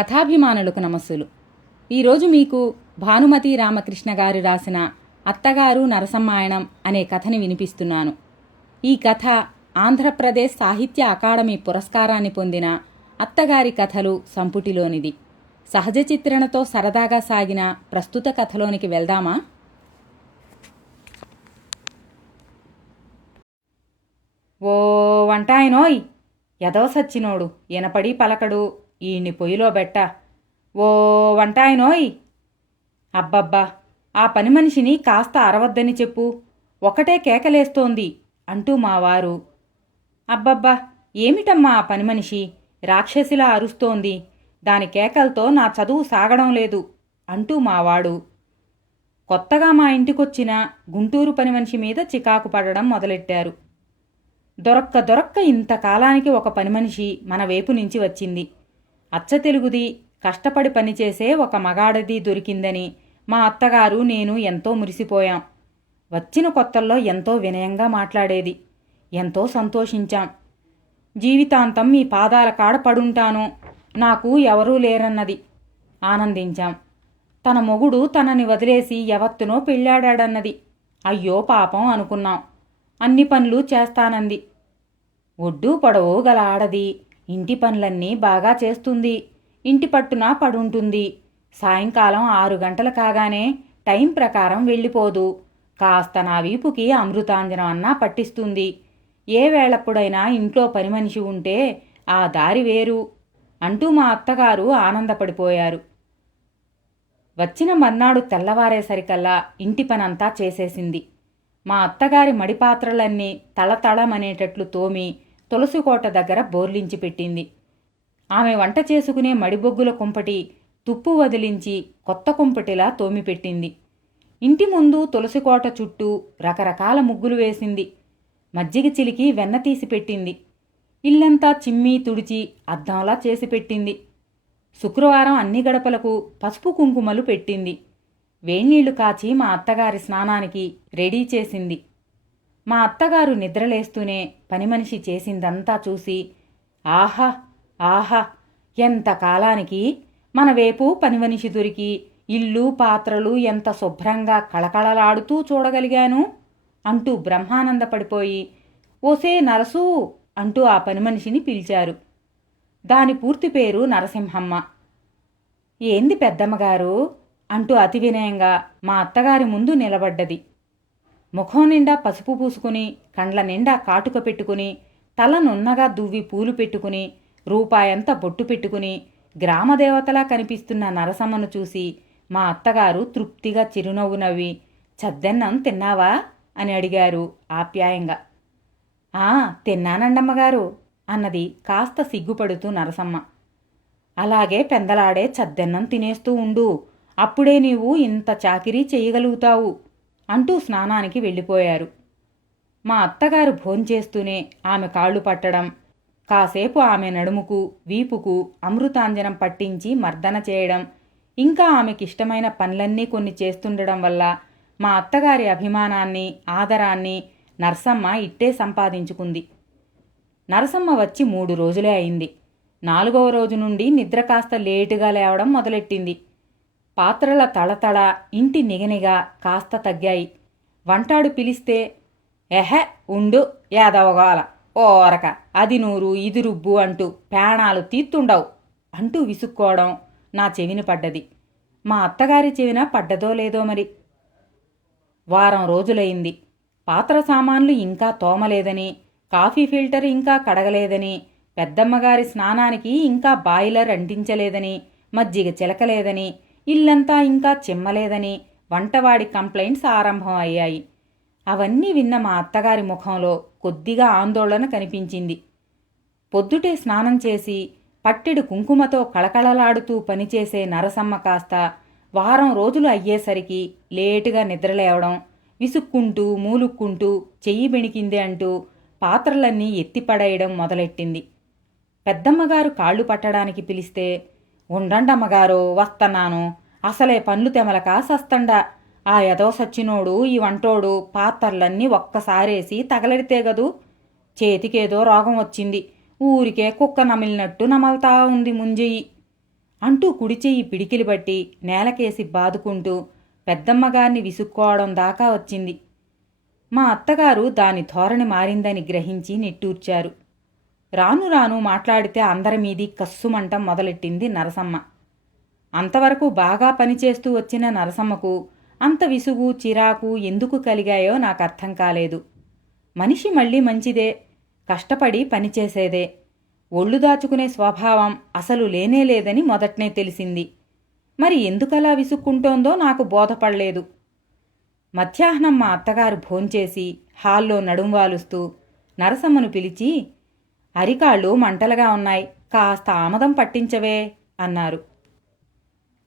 కథాభిమానులకు నమస్సులు. ఈరోజు మీకు భానుమతి రామకృష్ణ గారు రాసిన అత్తగారు నరసమ్మాయణం అనే కథని వినిపిస్తున్నాను. ఈ కథ ఆంధ్రప్రదేశ్ సాహిత్య అకాడమీ పురస్కారాన్ని పొందిన అత్తగారి కథలు సంపుటిలోనిది. సహజ చిత్రణతో సరదాగా సాగిన ప్రస్తుత కథలోనికి వెళ్దామా? ఓ వంటాయనోయ్, ఎదవ సచ్చినోడు ఎనపడి పలకడు, ఈయన్ని పొయ్యిలో బెట్ట. ఓ వంటాయనోయ్. అబ్బబ్బా, ఆ పని మనిషిని కాస్త అరవద్దని చెప్పు, ఒకటే కేకలేస్తోంది అంటూ మావారు. అబ్బబ్బా, ఏమిటమ్మా ఆ పని మనిషి రాక్షసిలా అరుస్తోంది, దాని కేకలతో నా చదువు సాగడం లేదు అంటూ మావాడు. కొత్తగా మా ఇంటికొచ్చిన గుంటూరు పని మనిషి మీద చికాకు పడడం మొదలెట్టారు. దొరక్క ఇంతకాలానికి ఒక పని మనిషి మన వైపు నుంచి వచ్చింది. అచ్చ తెలుగుది, కష్టపడి పనిచేసే ఒక మగాడది దొరికిందని మా అత్తగారు నేను ఎంతో మురిసిపోయాం. వచ్చిన కొత్తల్లో ఎంతో వినయంగా మాట్లాడేది. ఎంతో సంతోషించాం. జీవితాంతం మీ పాదాల కాడ పడుంటాను, నాకు ఎవరూ లేరన్నది. ఆనందించాం. తన మొగుడు తనని వదిలేసి ఎవత్తునో పెళ్ళాడాడన్నది. అయ్యో పాపం అనుకున్నాం. అన్ని పనులు చేస్తానంది. ఒడ్డు పొడవు గల ఆడది, ఇంటి పనులన్నీ బాగా చేస్తుంది. ఇంటి పట్టున పడుంటుంది. సాయంకాలం 6 గంటలు కాగానే టైం ప్రకారం వెళ్ళిపోదు. కాస్త నా వీపుకి అమృతాంజనం అన్నా పట్టిస్తుంది. ఏ వేళప్పుడైనా ఇంట్లో పని మనిషి ఉంటే ఆ దారి వేరు అంటూ మా అత్తగారు ఆనందపడిపోయారు. వచ్చిన మర్నాడు తెల్లవారేసరికల్లా ఇంటి పనంతా చేసేసింది. మా అత్తగారి మడిపాత్రలన్నీ తళతళమనేటట్లు తోమి తులసికోట దగ్గర బోర్లించి పెట్టింది. ఆమె వంట చేసుకునే మడిబొగ్గుల కుంపటి తుప్పు వదిలించి కొత్త కుంపటిలా తోమిపెట్టింది. ఇంటి ముందు తులసికోట చుట్టూ రకరకాల ముగ్గులు వేసింది. మజ్జిగ చిలికి వెన్న తీసి పెట్టింది. ఇల్లంతా చిమ్మి తుడిచి అద్దంలా చేసి పెట్టింది. శుక్రవారం అన్ని గడపలకు పసుపు కుంకుమలు పెట్టింది. వేణీళ్లు కాచి మా అత్తగారి స్నానానికి రెడీ చేసింది. మా అత్తగారు నిద్రలేస్తూనే పని మనిషి చేసిందంతా చూసి, ఆహా ఆహా, ఎంతకాలానికి మన వైపు పని మనిషి దొరికి ఇల్లు పాత్రలు ఎంత శుభ్రంగా కళకళలాడుతూ చూడగలిగాను అంటూ బ్రహ్మానందపడిపోయి, ఓసే నరసు అంటూ ఆ పని మనిషిని పిలిచారు. దాని పూర్తి పేరు నరసింహమ్మ. ఏంది పెద్దమ్మగారు అంటూ అతి వినయంగా మా అత్తగారి ముందు నిలబడ్డది. ముఖం నిండా పసుపు పూసుకుని, కండ్ల నిండా కాటుక పెట్టుకుని, తల నున్నగా దువ్వి పూలు పెట్టుకుని, రూపాయంతా బొట్టు పెట్టుకుని గ్రామదేవతలా కనిపిస్తున్న నరసమ్మను చూసి మా అత్తగారు తృప్తిగా చిరునవ్వు నవ్వి, చద్దన్నం తిన్నావా అని అడిగారు ఆప్యాయంగా. ఆ, తిన్నానండమ్మగారు అన్నది కాస్త సిగ్గుపడుతూ నరసమ్మ. అలాగే పెందలాడే చద్దన్నం తినేస్తూ ఉండు, అప్పుడే నీవు ఇంత చాకిరీ చెయ్యగలుగుతావు అంటూ స్నానానికి వెళ్ళిపోయారు. మా అత్తగారు భోంచేస్తూనే ఆమె కాళ్ళు పట్టడం, కాసేపు ఆమె నడుముకు వీపుకు అమృతాంజనం పట్టించి మర్దన చేయడం, ఇంకా ఆమెకిష్టమైన పనులన్నీ కొన్ని చేస్తుండడం వల్ల మా అత్తగారి అభిమానాన్ని ఆదరాన్ని నరసమ్మ ఇట్టే సంపాదించుకుంది. నరసమ్మ వచ్చి 3 రోజులే అయింది. 4వ రోజు నుండి నిద్ర కాస్త లేటుగా లేవడం మొదలెట్టింది. పాత్రల తళతళ, ఇంటి నిగనిగా కాస్త తగ్గాయి. వంటాడు పిలిస్తే, ఎహె ఉండు యాదవగాల, ఓరక అది నూరు ఇది రుబ్బు అంటూ పేణాలు తీత్తుండవు అంటూ విసుక్కోవడం నా చెవిని పడ్డది. మా అత్తగారి చెవిన పడ్డదో లేదో మరి. వారం రోజులైంది. పాత్ర సామాన్లు ఇంకా తోమలేదని, కాఫీ ఫిల్టర్ ఇంకా కడగలేదని, పెద్దమ్మగారి స్నానానికి ఇంకా బాయిలర్ అంటించలేదని, మజ్జిగ చిలకలేదని, ఇల్లంతా ఇంకా చిమ్మలేదని వంటవాడి కంప్లైంట్స్ ఆరంభం అయ్యాయి. అవన్నీ విన్న మా అత్తగారి ముఖంలో కొద్దిగా ఆందోళన కనిపించింది. పొద్దుటే స్నానం చేసి పట్టెడు కుంకుమతో కళకళలాడుతూ పనిచేసే నరసమ్మ కాస్త వారం రోజులు అయ్యేసరికి లేటుగా నిద్రలేవడం, విసుక్కుంటూ మూలుక్కుంటూ చెయ్యి బెణికింది అంటూ పాత్రలన్నీ ఎత్తిపడేయడం మొదలెట్టింది. పెద్దమ్మగారు కాళ్ళు పట్టడానికి పిలిస్తే, ఉండండమ్మగారు వస్తన్నాను, అసలే పనులు తెమలక సస్తండా, ఆ ఎదో సచ్చినోడు ఈ వంటోడు పాత్రలన్నీ ఒక్కసారేసి తగలడితే గదు, చేతికేదో రోగం వచ్చింది, ఊరికే కుక్క నమిలినట్టు నమల్తా ఉంది ముంజెయ్యి అంటూ కుడిచెయ్యి పిడికిలి బట్టి నేలకేసి బాదుకుంటూ పెద్దమ్మగారిని విసుక్కోవడం దాకా వచ్చింది. మా అత్తగారు దాని ధోరణి మారిందని గ్రహించి నిట్టూర్చారు. రాను రాను మాట్లాడితే అందరిమీది కస్సుమంటం మొదలెట్టింది నరసమ్మ. అంతవరకు బాగా పనిచేస్తూ వచ్చిన నరసమ్మకు అంత విసుగు చిరాకు ఎందుకు కలిగాయో నాకర్థం కాలేదు. మనిషి మళ్ళీ మంచిదే, కష్టపడి పనిచేసేదే, ఒళ్ళు దాచుకునే స్వభావం అసలు లేనేలేదని మొదట్నే తెలిసింది. మరి ఎందుకలా విసుక్కుంటోందో నాకు బోధపడలేదు. మధ్యాహ్నం మా అత్తగారు భోంచేసి హాల్లో నడుంవాలుస్తూ నరసమ్మను పిలిచి, అరికాళ్ళు మంటలుగా ఉన్నాయి, కాస్త ఆమదం పట్టించవే అన్నారు.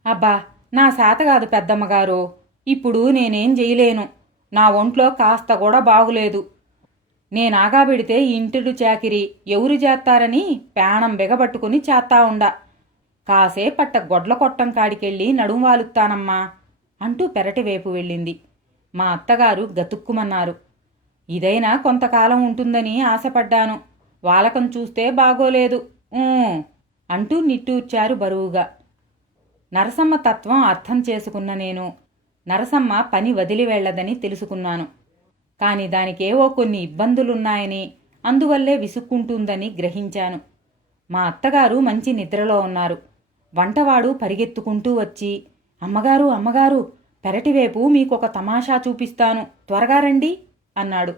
అబ్బా, నా శాతగాదు పెద్దమ్మగారు, ఇప్పుడు నేనేం చెయ్యలేను. నా ఒంట్లో కాస్త కూడా బాగులేదు. నేనాగాబెడితే ఇంటిడు చాకిరి ఎవరు చేస్తారని పేణం బిగబట్టుకుని చేత్తా ఉండా. కాసేపట్ట గొడ్ల కొట్టం కాడికెళ్ళి నడుంవాలుతానమ్మా అంటూ పెరటివైపు వెళ్ళింది. మా అత్తగారు గతుక్కుమన్నారు. ఇదైనా కొంతకాలం ఉంటుందని ఆశపడ్డాను, వాలకం చూస్తే బాగోలేదు అంటూ నిట్టూర్చారు బరువుగా. నరసమ్మ తత్వం అర్థం చేసుకున్న నేను నరసమ్మ పని వదిలి వెళ్లదని తెలుసుకున్నాను. కాని దానికేవో కొన్ని ఇబ్బందులున్నాయని, అందువల్లే విసుక్కుంటుందని గ్రహించాను. మా అత్తగారు మంచి నిద్రలో ఉన్నారు. వంటవాడు పరిగెత్తుకుంటూ వచ్చి, అమ్మగారు అమ్మగారు, పెరటివైపు మీకొక తమాషా చూపిస్తాను, త్వరగా రండి అన్నాడు.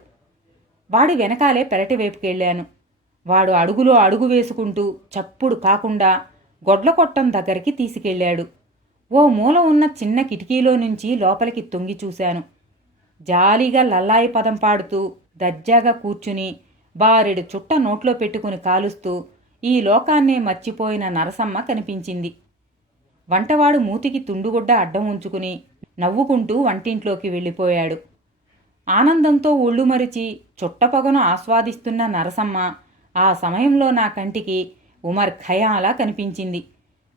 వాడి వెనకాలే పెరటివైపుకెళ్ళాను. వాడు అడుగులో అడుగు వేసుకుంటూ చప్పుడు కాకుండా గొడ్ల కొట్టం దగ్గరికి తీసుకెళ్లాడు. ఓ మూల ఉన్న చిన్న కిటికీలో నుంచి లోపలికి తొంగి చూశాను. జాలీగా లల్లాయి పదం పాడుతూ దర్జాగా కూర్చుని బారెడు చుట్ట నోట్లో పెట్టుకుని కాలుస్తూ ఈ లోకాన్నే మర్చిపోయిన నరసమ్మ కనిపించింది. వంటవాడు మూతికి తుండుగుడ్డ అడ్డం ఉంచుకుని నవ్వుకుంటూ వంటింట్లోకి వెళ్ళిపోయాడు. ఆనందంతో ఒళ్ళు మరిచి చుట్టపొగను ఆస్వాదిస్తున్న నరసమ్మ ఆ సమయంలో నా కంటికి ఉమర్ ఖయాలా కనిపించింది.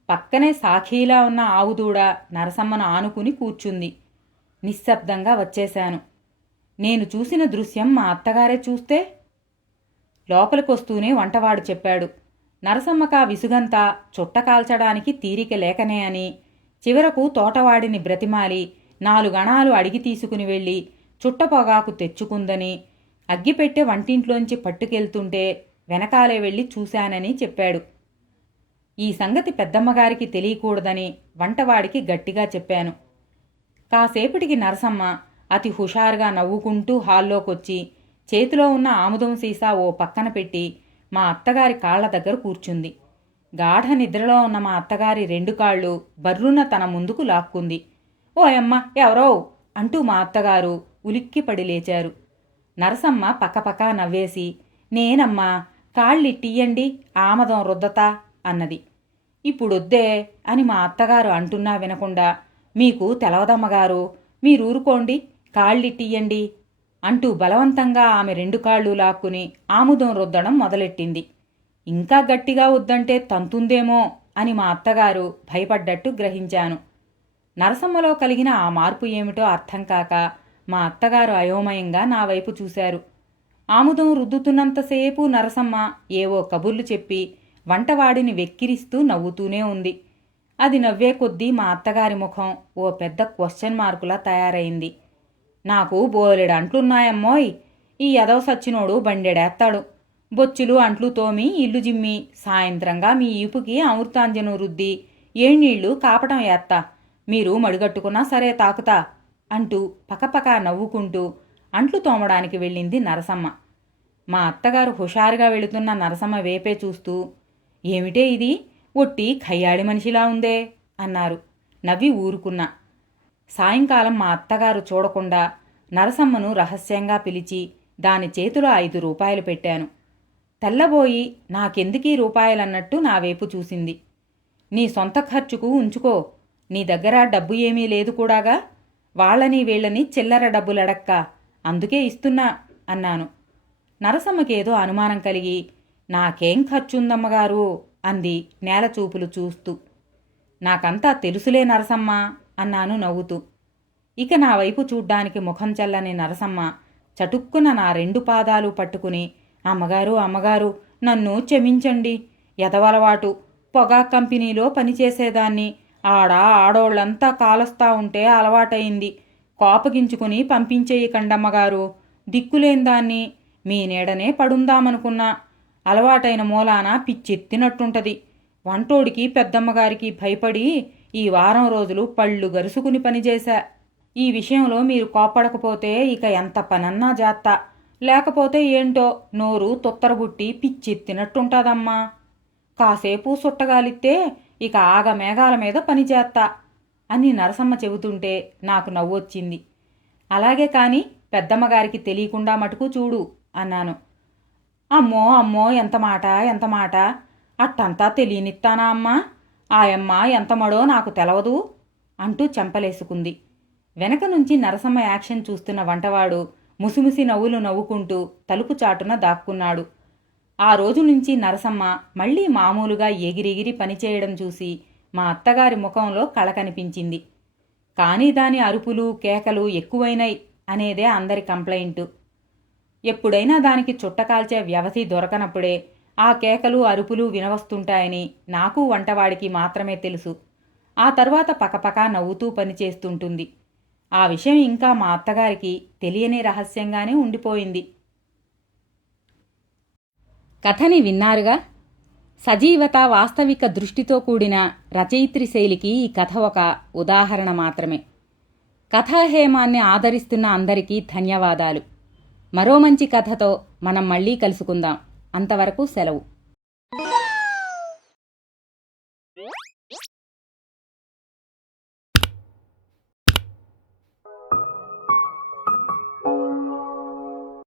పక్కనే సాఖీలా ఉన్న ఆవుదూడ నరసమ్మను ఆనుకుని కూర్చుంది. నిశ్శబ్దంగా వచ్చేశాను. నేను చూసిన దృశ్యం మా అత్తగారే చూస్తే? లోపలికొస్తూనే వంటవాడు చెప్పాడు, నరసమ్మకా విసుగంతా చుట్ట కాల్చడానికి తీరిక లేకనే అని, చివరకు తోటవాడిని బ్రతిమాలి 4 గణాలు అడిగి తీసుకుని వెళ్ళి చుట్టపొగాకు తెచ్చుకుందని, అగ్గిపెట్టె వంటింట్లోంచి పట్టుకెళ్తుంటే వెనకాలే వెళ్ళి చూశానని చెప్పాడు. ఈ సంగతి పెద్దమ్మగారికి తెలియకూడదని వంటవాడికి గట్టిగా చెప్పాను. కాసేపటికి నరసమ్మ అతి హుషారుగా నవ్వుకుంటూ హాల్లోకొచ్చి చేతిలో ఉన్న ఆముదం సీసా ఓ పక్కన పెట్టి మా అత్తగారి కాళ్ల దగ్గర కూర్చుంది. గాఢ నిద్రలో ఉన్న మా అత్తగారి 2 కాళ్ళు బర్రున తన ముందుకు లాక్కుంది. ఓయమ్మ, ఎవరో అంటూ మా అత్తగారు ఉలిక్కిపడి లేచారు. నరసమ్మ పక్కపక్క నవ్వేసి, నేనమ్మా, కాళ్ళిట్టియ్యండి, ఆమదం రుద్దతా అన్నది. ఇప్పుడొద్దే అని మా అత్తగారు అంటున్నా వినకుండా, మీకు తెలవదమ్మగారు, మీరూరుకోండి, కాళ్ళిట్టియ్యండి అంటూ బలవంతంగా ఆమె 2 కాళ్ళు లాక్కుని ఆముదం రుద్దడం మొదలెట్టింది. ఇంకా గట్టిగా వద్దంటే తంతుందేమో అని మా అత్తగారు భయపడ్డట్టు గ్రహించాను. నరసమ్మలో కలిగిన ఆ మార్పు ఏమిటో అర్థం కాక మా అత్తగారు అయోమయంగా నా వైపు చూశారు. ఆముదం రుద్దుతున్నంతసేపు నరసమ్మ ఏవో కబుర్లు చెప్పి వంటవాడిని వెక్కిరిస్తూ నవ్వుతూనే ఉంది. అది నవ్వే కొద్దీ మా అత్తగారి ముఖం ఓ పెద్ద క్వశ్చన్ మార్కులా తయారైంది. నాకు బోలెడు అంట్లున్నాయమ్మోయ్, ఈ ఎదవ సచ్చినోడు బండెడేస్తాడు. బొచ్చులు అంట్లు తోమి ఇల్లు జిమ్మి సాయంత్రంగా మీ ఈపుకి అమృతాంజనం రుద్ది ఏణీళ్లు కాపటం ఏత్తా, మీరు మడిగట్టుకున్నా సరే తాకుతా అంటూ పకపకా నవ్వుకుంటూ అంట్లు తోమడానికి వెళ్ళింది నరసమ్మ. మా అత్తగారు హుషారుగా వెళుతున్న నరసమ్మ వేపే చూస్తూ, ఏమిటే ఇది, ఒట్టి ఖయ్యాడి మనిషిలా ఉందే అన్నారు. నవ్వి ఊరుకున్నా. సాయంకాలం మా అత్తగారు చూడకుండా నరసమ్మను రహస్యంగా పిలిచి దాని చేతిలో 5 రూపాయలు పెట్టాను. తెల్లబోయి నాకెందుకీ రూపాయలన్నట్టు నా వైపు చూసింది. నీ సొంత ఖర్చుకు ఉంచుకో, నీ దగ్గర డబ్బు ఏమీ లేదు కూడాగా, వాళ్ళని వీళ్ళని చిల్లర డబ్బులడక్క, అందుకే ఇస్తున్నా అన్నాను. నరసమ్మకేదో అనుమానం కలిగి, నాకేం ఖర్చుందమ్మగారు అంది నేలచూపులు చూస్తూ. నాకంతా తెలుసులే నరసమ్మ అన్నాను నవ్వుతూ. ఇక నా వైపు చూడ్డానికి ముఖం చల్లని నరసమ్మ చటుక్కున నా 2 పాదాలు పట్టుకుని, అమ్మగారు అమ్మగారు, నన్ను క్షమించండి, ఎదవలవాటు, పొగాకు కంపెనీలో పనిచేసేదాన్ని. ఆడోళ్ళంతా కాలుస్తా ఉంటే అలవాటయింది. కోపగించుకుని పంపించేయి కండమ్మగారు. దిక్కులేని దాన్ని మీ నీడనే పడుందామనుకున్నా. అలవాటైన మూలాన పిచ్చెత్తినట్టుంటది. వంటోడికి పెద్దమ్మగారికి భయపడి ఈ వారం రోజులు పళ్ళు గరుసుకుని పనిచేశా. ఈ విషయంలో మీరు కోప్పడకపోతే ఇక ఎంత పనన్నా చేత్తా. లేకపోతే ఏంటో నోరు తొత్తరబుట్టి పిచ్చెత్తినట్టుంటదమ్మా. కాసేపు సుట్టగాలిస్తే ఇక ఆగమేఘాల మీద పనిచేత్తా అని నరసమ్మ చెబుతుంటే నాకు నవ్వొచ్చింది. అలాగే కాని పెద్దమ్మగారికి తెలియకుండా మటుకు చూడు అన్నాను. అమ్మో అమ్మో, ఎంత మాట, అట్టంతా తెలియనిత్తానా అమ్మా? ఆయమ్మ ఎంత మడో నాకు తెలవదు అంటూ చెంపలేసుకుంది. వెనక నుంచి నరసమ్మ యాక్షన్ చూస్తున్న వంటవాడు ముసిముసి నవ్వులు నవ్వుకుంటూ తలుపు చాటున దాక్కున్నాడు. ఆ రోజు నుంచి నరసమ్మ మళ్లీ మామూలుగా ఎగిరెగిరి పనిచేయడం చూసి మా అత్తగారి ముఖంలో కళ కనిపించింది. కానీ దాని అరుపులు కేకలు ఎక్కువైనాయి అనేదే అందరి కంప్లైంటు. ఎప్పుడైనా దానికి చుట్టకాల్చే వ్యవధి దొరకనప్పుడే ఆ కేకలు అరుపులు వినవస్తుంటాయని నాకు వంటవాడికి మాత్రమే తెలుసు. ఆ తర్వాత పకపకా నవ్వుతూ పనిచేస్తుంటుంది. ఆ విషయం ఇంకా మా అత్తగారికి తెలియని రహస్యంగానే ఉండిపోయింది. కథని విన్నారుగా. సజీవత, వాస్తవిక దృష్టితో కూడిన రచయిత్రి శైలికి ఈ కథ ఒక ఉదాహరణ మాత్రమే. కథాహేమాన్ని ఆదరిస్తున్న అందరికీ ధన్యవాదాలు. మరో మంచి కథతో మనం మళ్ళీ కలుసుకుందాం. అంతవరకు సెలవు.